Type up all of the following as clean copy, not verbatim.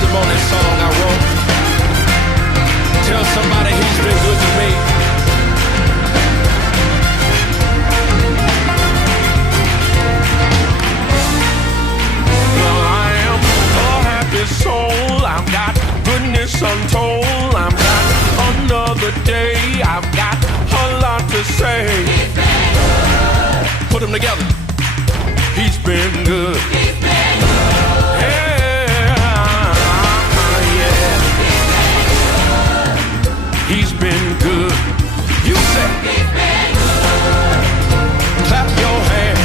testimony song I wrote. Tell somebody he's been good to me. Well, I am a happy soul. I've got goodness untold. I've got another day. I've got a lot to say. He's been good. Put them together. He's been good. He's been good. Yeah. He's been good. You say. He's been good. Clap your hand.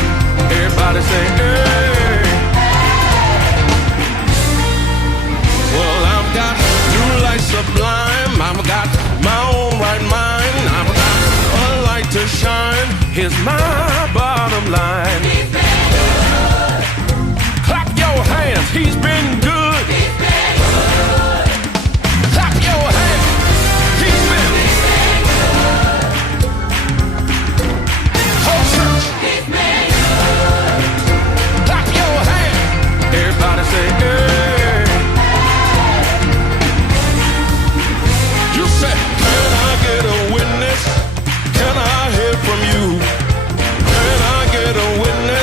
Everybody say, hey. Well, I've got new light sublime. I've got my own right mind. I've got a light to shine. Here's my bottom line. He's been good. Clap your hands. He's been good. He's been good. Clap your hands. He's been good. Whole church. He's been good. Clap your hands. Everybody say, hey. You say, can I get a witness? Can I hear from you? Can I get a witness?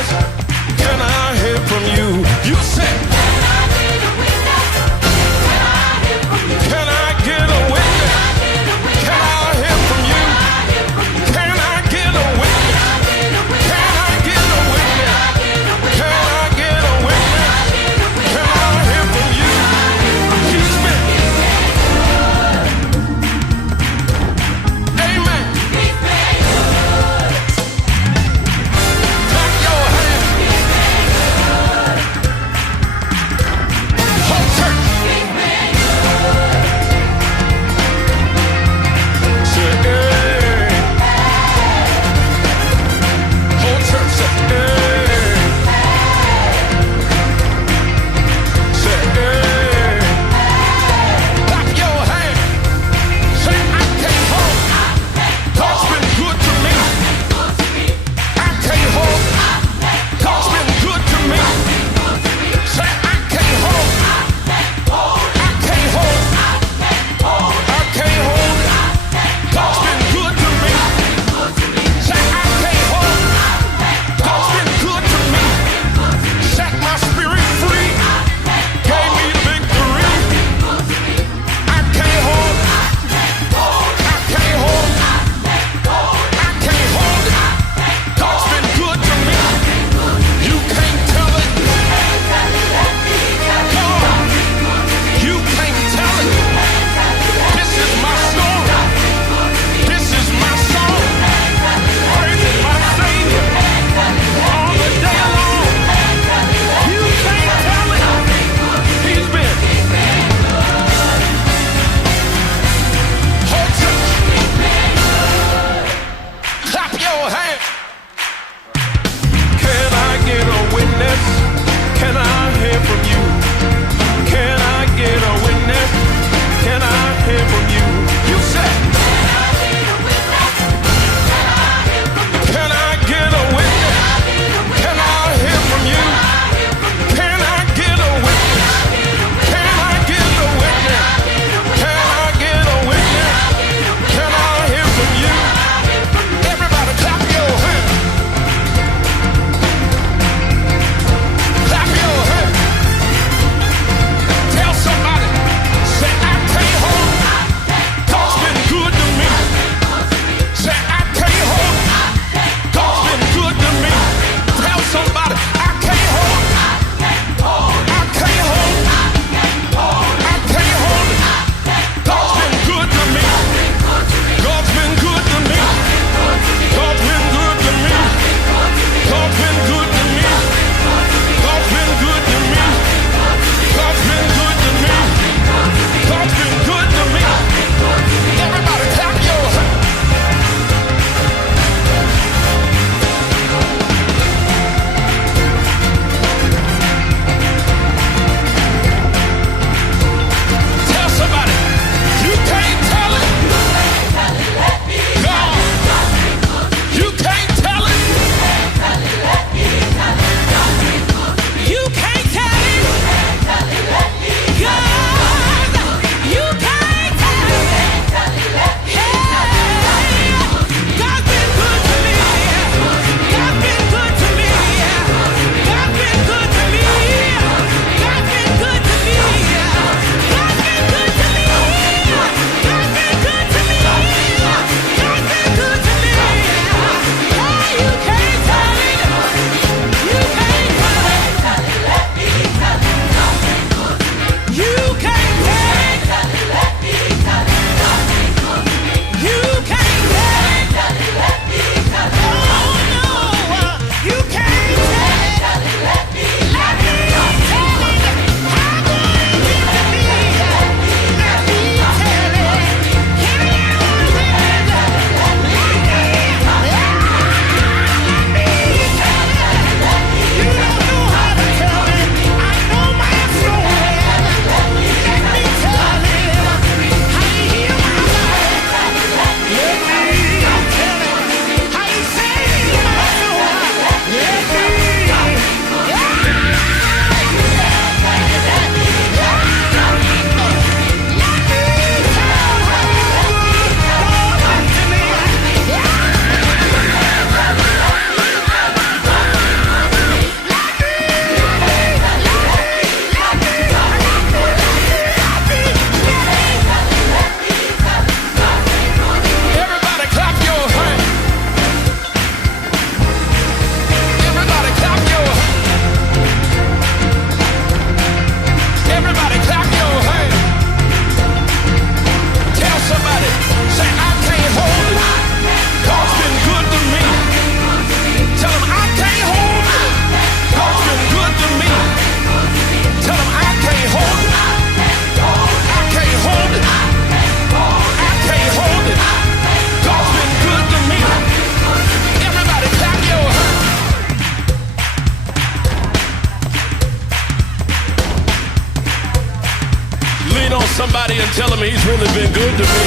somebody and tell him he's really been good to me.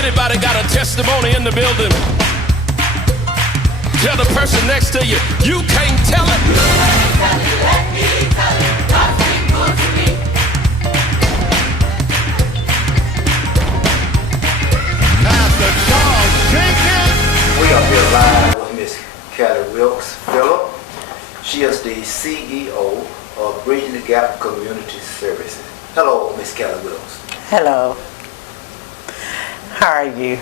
Anybody got a testimony in the building? Tell the person next to you, you can't tell it. Let me tell it, God's been good to me. Pastor Charles Jenkins. We are here live with Miss Kelley Wilkes Phillips. She is the CEO of Bridging the Gap Community Services. Hello, Miss Kelley Wilkes. Hello. How are you?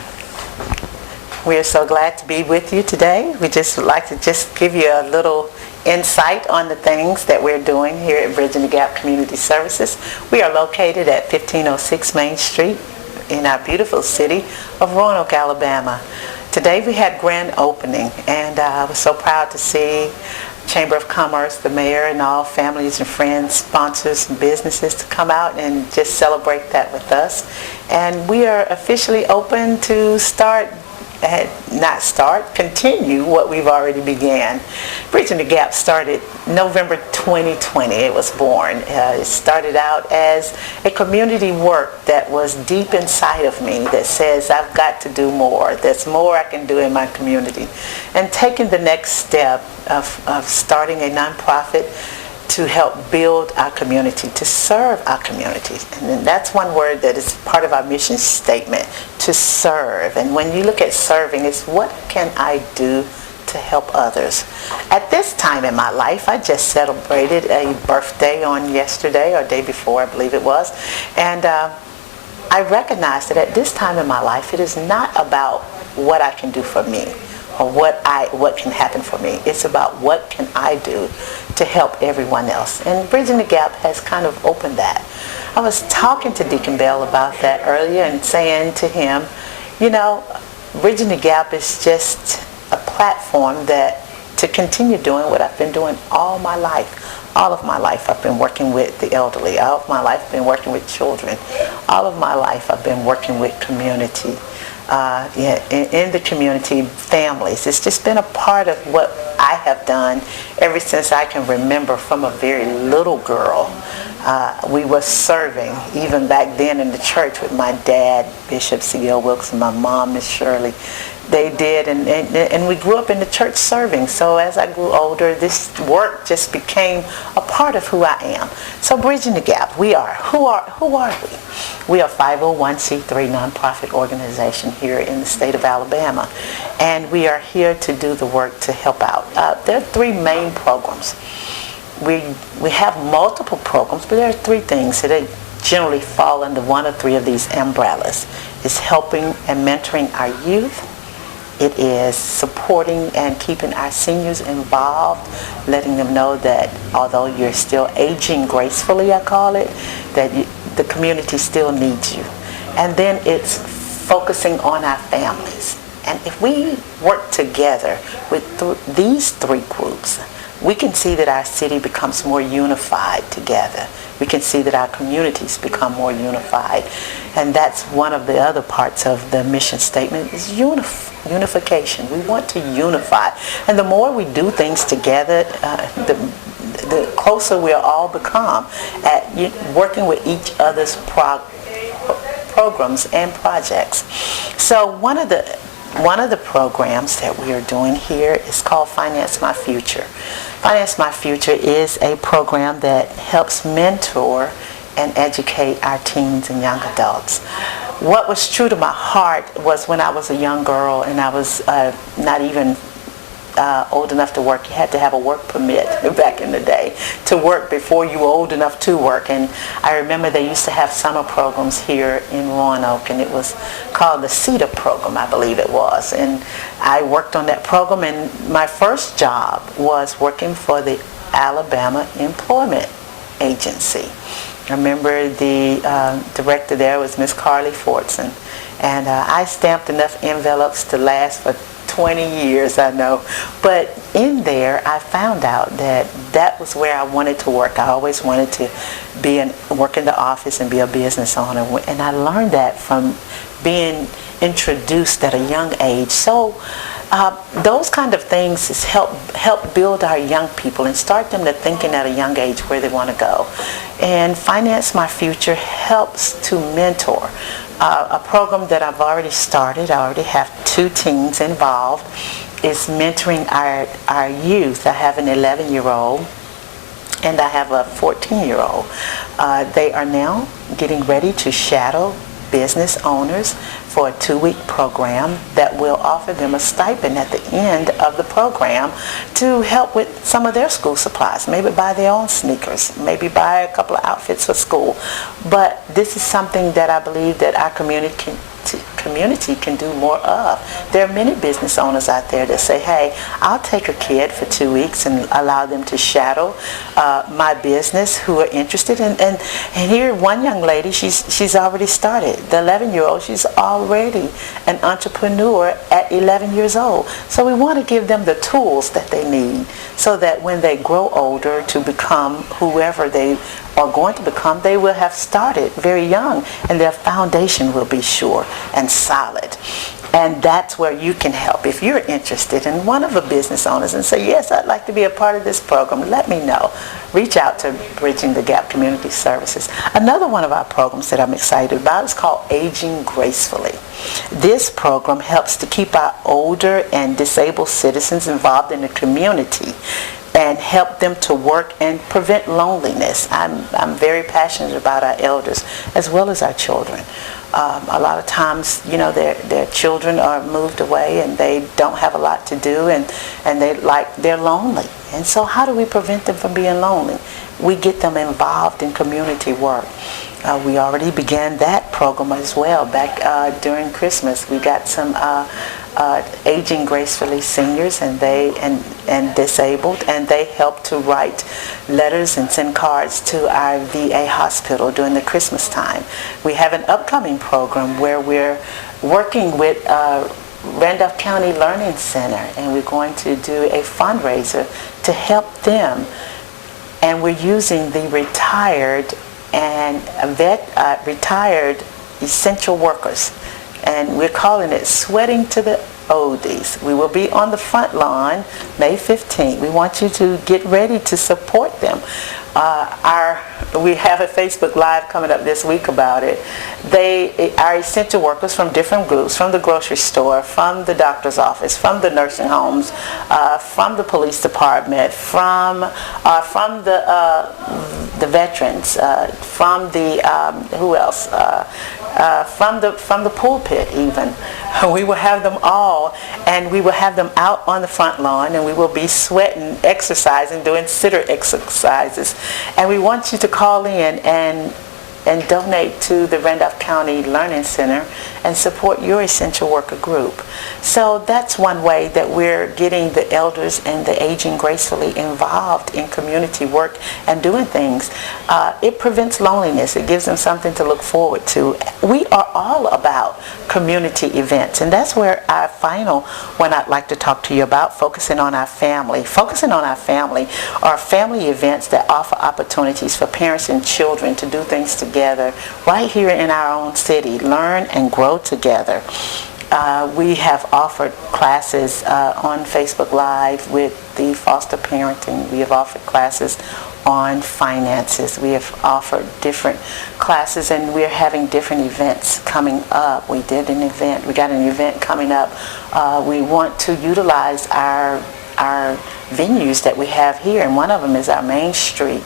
We are so glad to be with you today. We just would like to just give you a little insight on the things that we're doing here at Bridging the Gap Community Services. We are located at 1506 Main Street in our beautiful city of Roanoke, Alabama. Today we had grand opening, and I was so proud to see Chamber of Commerce, the mayor, and all families and friends, sponsors, and businesses to come out and just celebrate that with us. And we are officially open to continue what we've already began. Bridging the Gap started November 2020. It was born. It started out as a community work that was deep inside of me that says I've got to do more. There's more I can do in my community. And taking the next step of starting a nonprofit to help build our community, to serve our community. And then that's one word that is part of our mission statement, to serve. And when you look at serving, it's what can I do to help others? At this time in my life, I just celebrated a birthday on yesterday, or day before, I believe it was. And I recognize that at this time in my life, it is not about what I can do for me, or what can happen for me. It's about what can I do to help everyone else. And Bridging the Gap has kind of opened that. I was talking to Deacon Bell about that earlier and saying to him, you know, Bridging the Gap is just a platform that to continue doing what I've been doing all my life. All of my life I've been working with the elderly. All of my life I've been working with children. All of my life I've been working with community. In the community, families. It's just been a part of what I have done ever since I can remember from a very little girl. We were serving, even back then in the church with my dad, Bishop C.L. Wilkes, and my mom, Miss Shirley. They did, and we grew up in the church serving. So as I grew older, this work just became a part of who I am. So Bridging the Gap, who are we? We are a 501c3 nonprofit organization here in the state of Alabama, and we are here to do the work to help out. There are three main programs. We have multiple programs, but there are three things that generally fall under one or three of these umbrellas. It's helping and mentoring our youth. It is supporting and keeping our seniors involved, letting them know that although you're still aging gracefully, I call it, that the community still needs you. And then it's focusing on our families. And if we work together with these three groups, we can see that our city becomes more unified together. We can see that our communities become more unified. And that's one of the other parts of the mission statement is unification. We want to unify. And the more we do things together, the closer we'll all become at working with each other's programs and projects. So one of the programs that we are doing here is called Finance My Future. Finance My Future is a program that helps mentor and educate our teens and young adults. What was true to my heart was when I was a young girl and I was not even old enough to work. You had to have a work permit back in the day to work before you were old enough to work. And I remember they used to have summer programs here in Roanoke, and it was called the CETA program, I believe it was. And I worked on that program, and my first job was working for the Alabama Employment Agency. I remember the director there was Miss Carly Fortson, and I stamped enough envelopes to last for 20 years, I know. But in there, I found out that that was where I wanted to work. I always wanted to work in the office and be a business owner. And I learned that from being introduced at a young age. So Those kind of things is help build our young people and start them to thinking at a young age where they want to go. And Finance My Future helps to mentor. A program that I've already started, I already have 2 teams involved, is mentoring our youth. I have an 11-year-old and I have a 14-year-old. They are now getting ready to shadow business owners for a 2-week program that will offer them a stipend at the end of the program to help with some of their school supplies, maybe buy their own sneakers, maybe buy a couple of outfits for school. But this is something that I believe that our community can do more of. There are many business owners out there that say, hey, I'll take a kid for 2 weeks and allow them to shadow my business who are interested. And here, one young lady, she's already started. The 11-year-old, she's already an entrepreneur at 11 years old. So we want to give them the tools that they need so that when they grow older to become whoever they are going to become, they will have started very young and their foundation will be sure and solid. And that's where you can help. If you're interested in one of the business owners and say, yes, I'd like to be a part of this program, let me know. Reach out to Bridging the Gap Community Services. Another one of our programs that I'm excited about is called Aging Gracefully. This program helps to keep our older and disabled citizens involved in the community and help them to work and prevent loneliness. I'm very passionate about our elders as well as our children. A lot of times, their children are moved away and they don't have a lot to do and they're lonely. And so how do we prevent them from being lonely? We get them involved in community work. We already began that program as well back during Christmas. We got some Aging Gracefully seniors and disabled, and they help to write letters and send cards to our VA hospital during the Christmas time. We have an upcoming program where we're working with Randolph County Learning Center, and we're going to do a fundraiser to help them. And we're using the retired essential workers, and we're calling it Sweating to the Oldies. We will be on the front lawn May 15th. We want you to get ready to support them. We have a Facebook Live coming up this week about it. They are essential workers from different groups, from the grocery store, from the doctor's office, from the nursing homes, from the police department, from the veterans, from the who else? From the pulpit even. We will have them all, and we will have them out on the front lawn, and we will be sweating, exercising, doing sitter exercises. And we want you to call in and donate to the Randolph County Learning Center and support your essential worker group. So that's one way that we're getting the elders and the aging gracefully involved in community work and doing things. It prevents loneliness. It gives them something to look forward to. We are all about community events, and that's where our final one I'd like to talk to you about, focusing on our family. Focusing on our family are family events that offer opportunities for parents and children to do things together right here in our own city, learn and grow together. We have offered classes on Facebook Live with the foster parenting. We have offered classes on finances. We have offered different classes, and we're having different events coming up. We got an event coming up. We want to utilize our venues that we have here, and one of them is our Main Street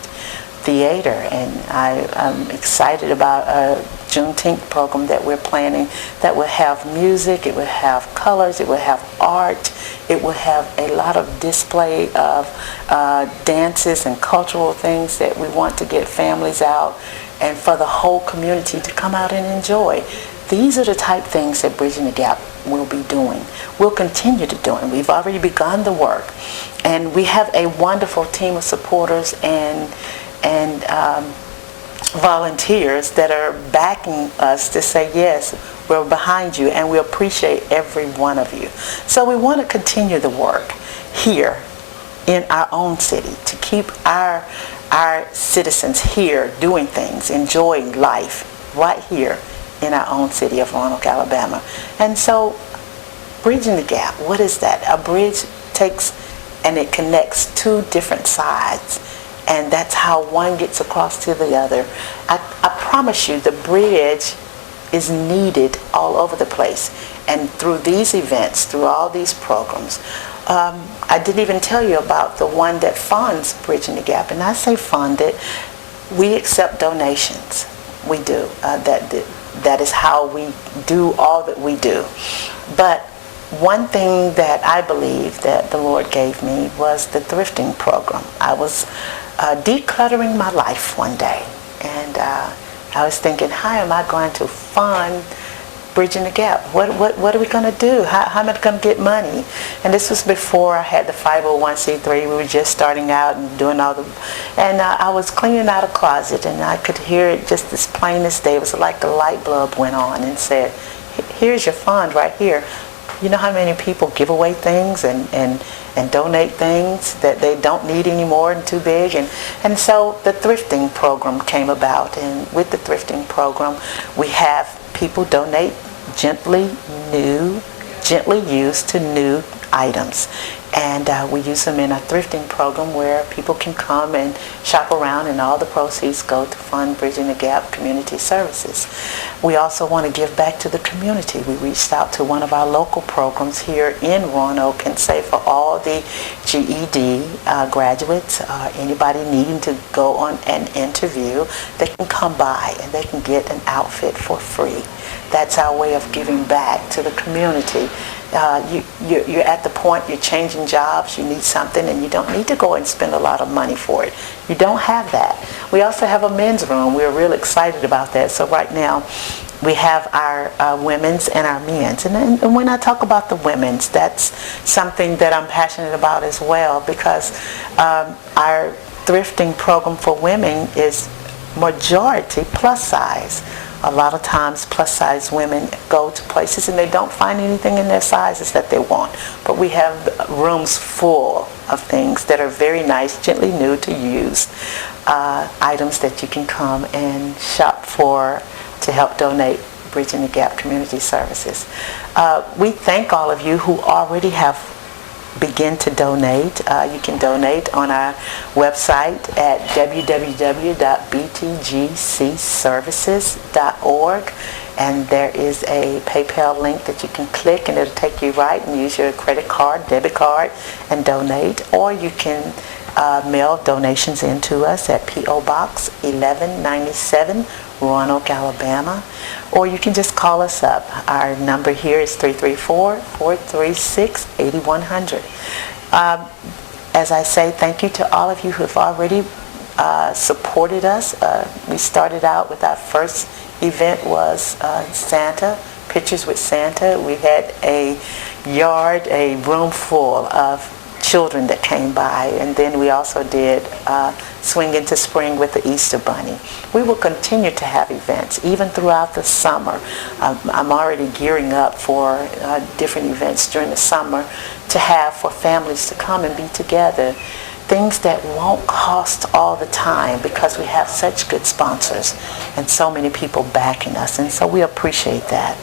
Theater, and I'm excited about a Juneteenth program that we're planning that will have music, it will have colors, it will have art, it will have a lot of display of dances and cultural things that we want to get families out and for the whole community to come out and enjoy. These are the type things that Bridging the Gap will be doing. We'll continue to do it. We've already begun the work, and we have a wonderful team of supporters and volunteers that are backing us to say, yes, we're behind you and we appreciate every one of you. So we want to continue the work here in our own city to keep our citizens here doing things, enjoying life right here in our own city of Roanoke, Alabama. And so Bridging the gap, what is that? A bridge takes and it connects two different sides, and that's how one gets across to the other. I promise you, the bridge is needed all over the place. And through these events, through all these programs, I didn't even tell you about the one that funds Bridging the Gap. And I say fund it, we accept donations. We do. That is how we do all that we do. But one thing that I believe that the Lord gave me was the thrifting program. I was decluttering my life one day, and I was thinking, how am I going to fund Bridging the Gap? What are we going to do? How am I going to get money? And this was before I had the 501c3. We were just starting out and doing all the... And I was cleaning out a closet, and I could hear it just as plain as day. It was like a light bulb went on and said, here's your fund right here. You know how many people give away things and donate things that they don't need anymore and too big? And so the thrifting program came about. And with the thrifting program, we have people donate gently used to new items. And we use them in a thrifting program where people can come and shop around, and all the proceeds go to fund Bridging the Gap Community Services. We also want to give back to the community. We reached out to one of our local programs here in Roanoke and say for all the GED graduates, anybody needing to go on an interview, they can come by and they can get an outfit for free. That's our way of giving back to the community. You're at the point you're changing jobs, you need something, and you don't need to go and spend a lot of money for it. You don't have that. We also have a men's room. We're real excited about that. So right now we have our women's and our men's. And when I talk about the women's, that's something that I'm passionate about as well, because our thrifting program for women is majority plus size. A lot of times plus size women go to places and they don't find anything in their sizes that they want. But we have rooms full of things that are very nice, gently new to use, items that you can come and shop for to help donate Bridging the Gap Community Services. We thank all of you who already have begin to donate. You can donate on our website at www.btgcservices.org, and there is a PayPal link that you can click and it'll take you right and use your credit card, debit card, and donate. Or you can mail donations in to us at P.O. Box 1197, Roanoke, Alabama. Or you can just call us up. Our number here is 334-436-8100. As I say, thank you to all of you who have already supported us. We started out with our first event was Santa, Pictures with Santa. We had a room full of children that came by, and then we also did Swing into Spring with the Easter Bunny. We will continue to have events even throughout the summer. I'm already gearing up for different events during the summer to have for families to come and be together. Things that won't cost all the time because we have such good sponsors and so many people backing us, and so we appreciate that.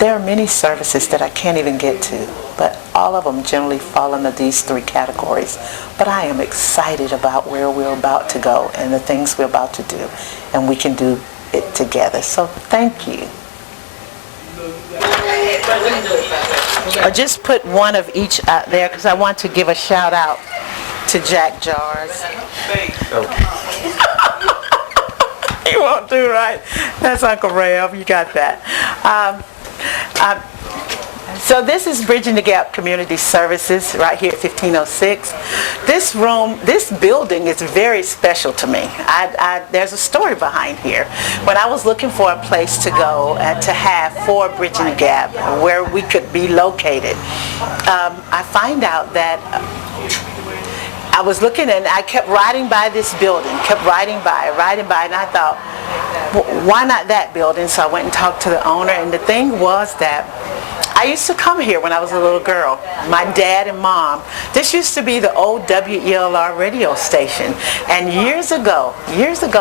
There are many services that I can't even get to, but all of them generally fall under these three categories. But I am excited about where we're about to go and the things we're about to do, and we can do it together. So thank you. I'll just put one of each out there because I want to give a shout out to Jack Jars. He won't do right. That's Uncle Rev. You got that. So this is Bridging the Gap Community Services right here at 1506. This building is very special to me. There's a story behind here. When I was looking for a place to go to have for Bridging the Gap, where we could be located, I find out that I was looking and I kept riding by this building, kept riding by, and I thought, why not that building? So I went and talked to the owner, and the thing was that I I used to come here when I was a little girl. My dad and mom. This used to be the old WELR radio station. And years ago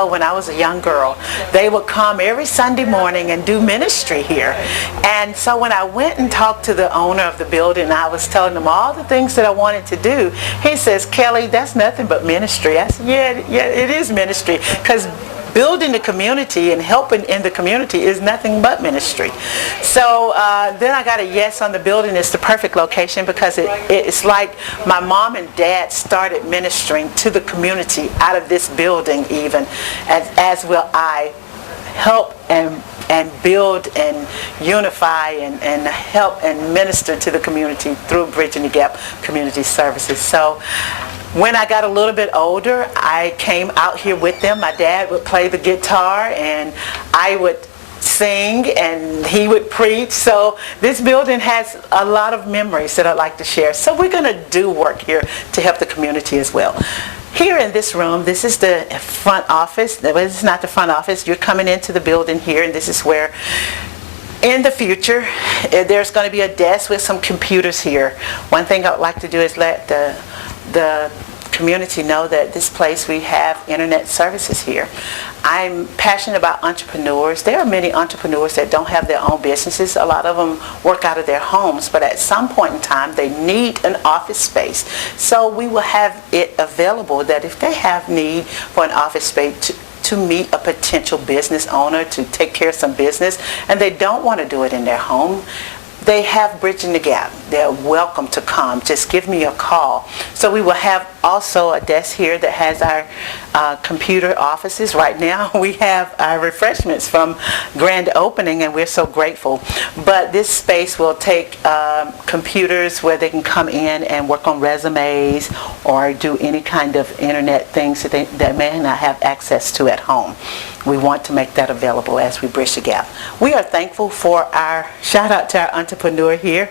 when I was a young girl, they would come every Sunday morning and do ministry here. And so when I went and talked to the owner of the building, I was telling him all the things that I wanted to do. He says, "Kelley, that's nothing but ministry." I said, yeah, it is ministry, because building the community and helping in the community is nothing but ministry. So then I got a yes on the building. It's the perfect location because it's like my mom and dad started ministering to the community out of this building even, as will I help and build and unify and help and minister to the community through Bridging the Gap Community Services. So when I got a little bit older, I came out here with them. My dad would play the guitar and I would sing and he would preach. So this building has a lot of memories that I'd like to share. So we're going to do work here to help the community as well. Here in this room, this is the front office. This is not the front office. You're coming into the building here, and this is where in the future there's going to be a desk with some computers here. One thing I would like to do is let the community know that this place we have internet services here. I'm passionate about entrepreneurs. There are many entrepreneurs that don't have their own businesses. A lot of them work out of their homes, but at some point in time they need an office space. So we will have it available that if they have need for an office space to meet a potential business owner, to take care of some business, and they don't want to do it in their home, they have Bridging the Gap. They're welcome to come. Just give me a call. So we will have also a desk here that has our computer offices. Right now we have our refreshments from grand opening and we're so grateful. But this space will take computers where they can come in and work on resumes or do any kind of internet things that they may not have access to at home. We want to make that available as we bridge the gap. We are thankful for our, shout out to our entrepreneur here,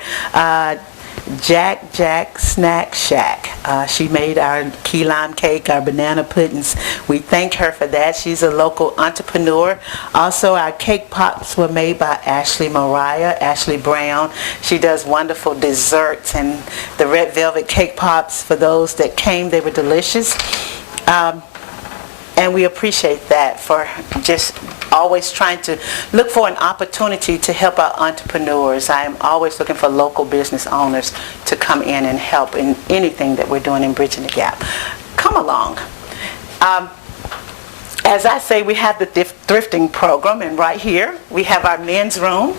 Jack Snack Shack. She made our key lime cake, our banana puddings. We thank her for that. She's a local entrepreneur. Also, our cake pops were made by Ashley Brown. She does wonderful desserts, and the red velvet cake pops, for those that came, they were delicious. And we appreciate that, for just always trying to look for an opportunity to help our entrepreneurs. I am always looking for local business owners to come in and help in anything that we're doing in Bridging the Gap. Come along. As I say, we have the thrifting program, and right here we have our men's room.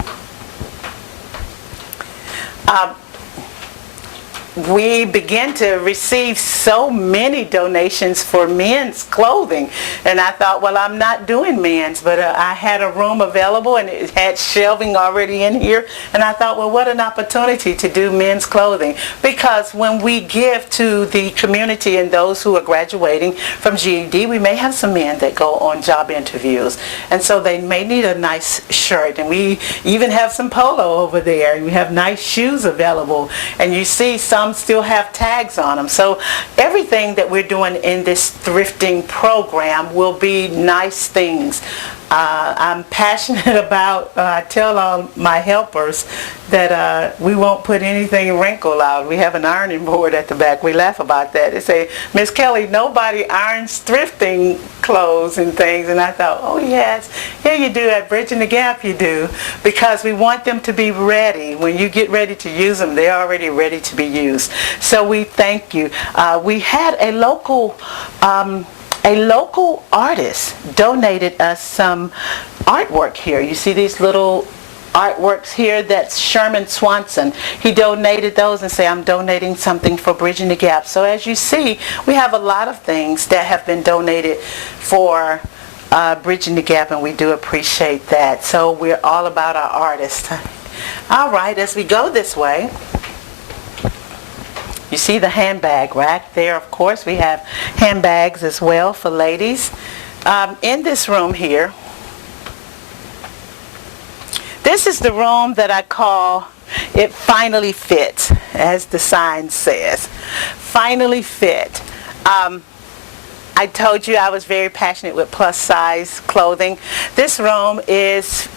We begin to receive so many donations for men's clothing, and I thought, well, I'm not doing men's, but I had a room available and it had shelving already in here, and I thought, well, what an opportunity to do men's clothing, because when we give to the community and those who are graduating from GED, we may have some men that go on job interviews, and so they may need a nice shirt, and we even have some polo over there, and we have nice shoes available, and you see some still have tags on them. So everything that we're doing in this thrifting program will be nice things. I'm passionate about, I tell all my helpers that we won't put anything wrinkled out. We have an ironing board at the back. We laugh about that. They say, "Miss Kelley, nobody irons thrifting clothes and things." And I thought, oh yes, here you do, at Bridging the Gap you do, because we want them to be ready. When you get ready to use them, they're already ready to be used. So we thank you. We had a local artist donated us some artwork here. You see these little artworks here? That's Sherman Swanson. He donated those and said, "I'm donating something for Bridging the Gap." So as you see, we have a lot of things that have been donated for Bridging the Gap, and we do appreciate that. So we're all about our artists. All right, as we go this way, you see the handbag rack there. Of course, we have handbags as well for ladies. In this room here, this is the room that I call It Finally Fits, as the sign says. Finally Fit. I told you I was very passionate with plus size clothing. This room is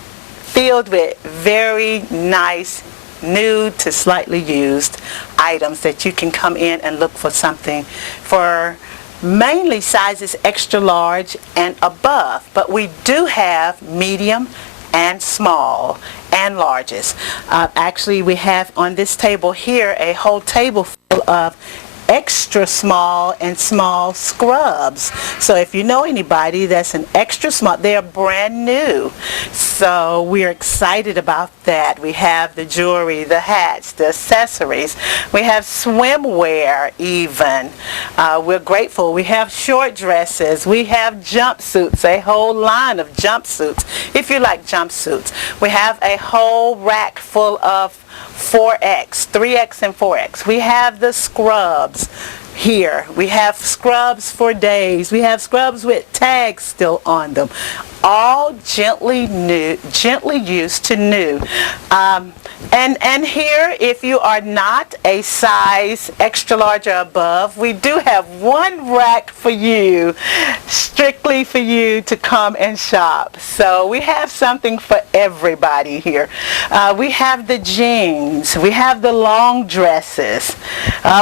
filled with very nice new to slightly used items that you can come in and look for something for mainly sizes extra large and above, but we do have medium and small and larges. Actually, we have on this table here a whole table full of extra small and small scrubs. So if you know anybody that's an extra small, they're brand new. So we're excited about that. We have the jewelry, the hats, the accessories. We have swimwear even. We're grateful. We have short dresses. We have jumpsuits, a whole line of jumpsuits. If you like jumpsuits, we have a whole rack full of 4X, 3X and 4X. We have the scrubs here. We have scrubs for days. We have scrubs with tags still on them. All gently new, gently used to new. And here, if you are not a size extra large or above, we do have one rack for you, strictly for you to come and shop. So we have something for everybody here. We have the jeans. We have the long dresses.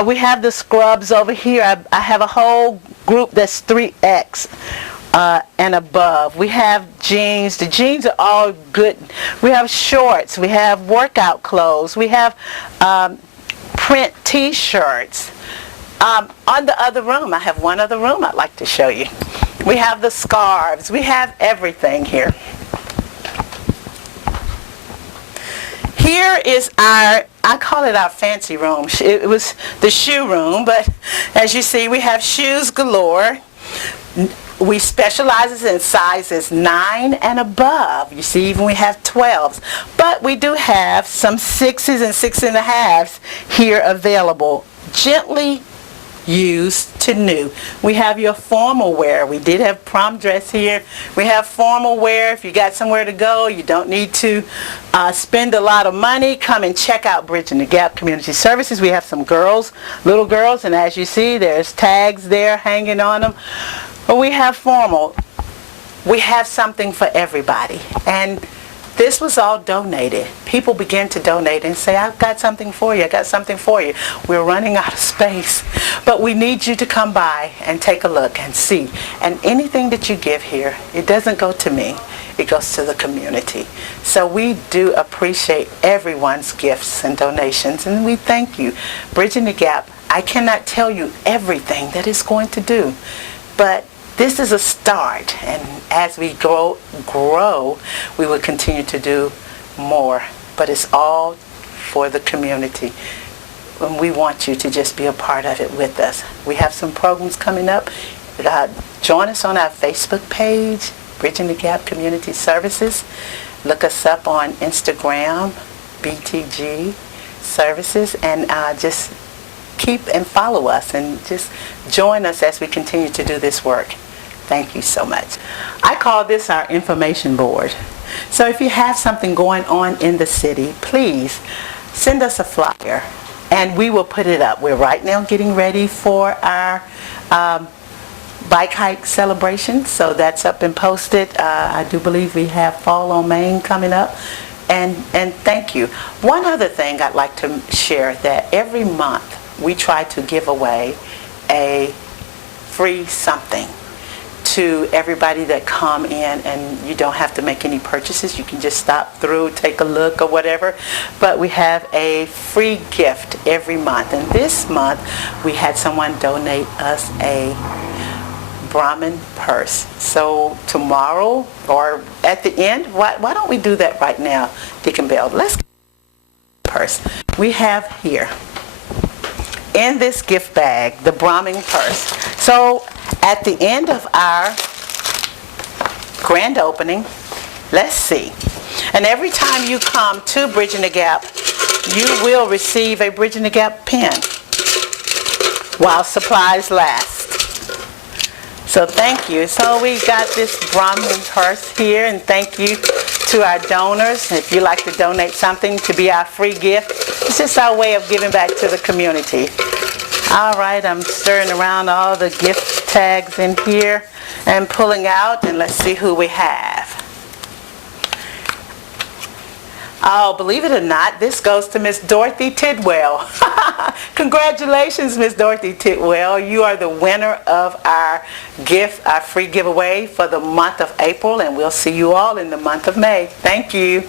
We have the scrubs over here. I have a whole group that's 3X. And above. We have jeans. The jeans are all good. We have shorts. We have workout clothes. We have print t-shirts. On the other room, I have one other room I'd like to show you. We have the scarves. We have everything here. Here is our, I call it our fancy room. It was the shoe room, but as you see, we have shoes galore. We specialize in sizes 9 and above. You see, even we have 12s. But we do have some 6s and 6.5s here available. Gently used to new. We have your formal wear. We did have prom dress here. We have formal wear. If you got somewhere to go, you don't need to spend a lot of money. Come and check out Bridging the Gap Community Services. We have some girls, little girls, and as you see, there's tags there hanging on them. But we have formal. We have something for everybody. And this was all donated. People began to donate and say, I've got something for you. I got something for you. We're running out of space. But we need you to come by and take a look and see. And anything that you give here, it doesn't go to me. It goes to the community. So we do appreciate everyone's gifts and donations. And we thank you. Bridging the Gap, I cannot tell you everything that it's going to do. But this is a start, and as we grow, we will continue to do more. But it's all for the community, and we want you to just be a part of it with us. We have some programs coming up. Join us on our Facebook page, Bridging the Gap Community Services. Look us up on Instagram, BTG Services, and just keep and follow us and just join us as we continue to do this work. Thank you so much. I call this our information board. So if you have something going on in the city, please send us a flyer and we will put it up. We're right now getting ready for our bike hike celebration, so that's up and posted. I do believe we have Fall on Main coming up. And thank you. One other thing I'd like to share, that every month we try to give away a free something to everybody that come in, and you don't have to make any purchases. You can just stop through, take a look or whatever. But we have a free gift every month. And this month we had someone donate us a Brahmin purse. So tomorrow or at the end, why don't we do that right now, Dick and Bell? Let's get a purse. We have here in this gift bag the Brahmin purse. So at the end of our grand opening, let's see. And every time you come to Bridging the Gap, you will receive a Bridging the Gap pin while supplies last. So thank you. So we got this Brahmin purse here, and thank you to our donors. If you like to donate something to be our free gift, it's just our way of giving back to the community. All right, I'm stirring around all the gift tags in here and pulling out, and let's see who we have. Oh, believe it or not, this goes to Miss Dorothy Tidwell. Congratulations, Miss Dorothy Tidwell. You are the winner of our gift, our free giveaway for the month of April, and we'll see you all in the month of May. Thank you.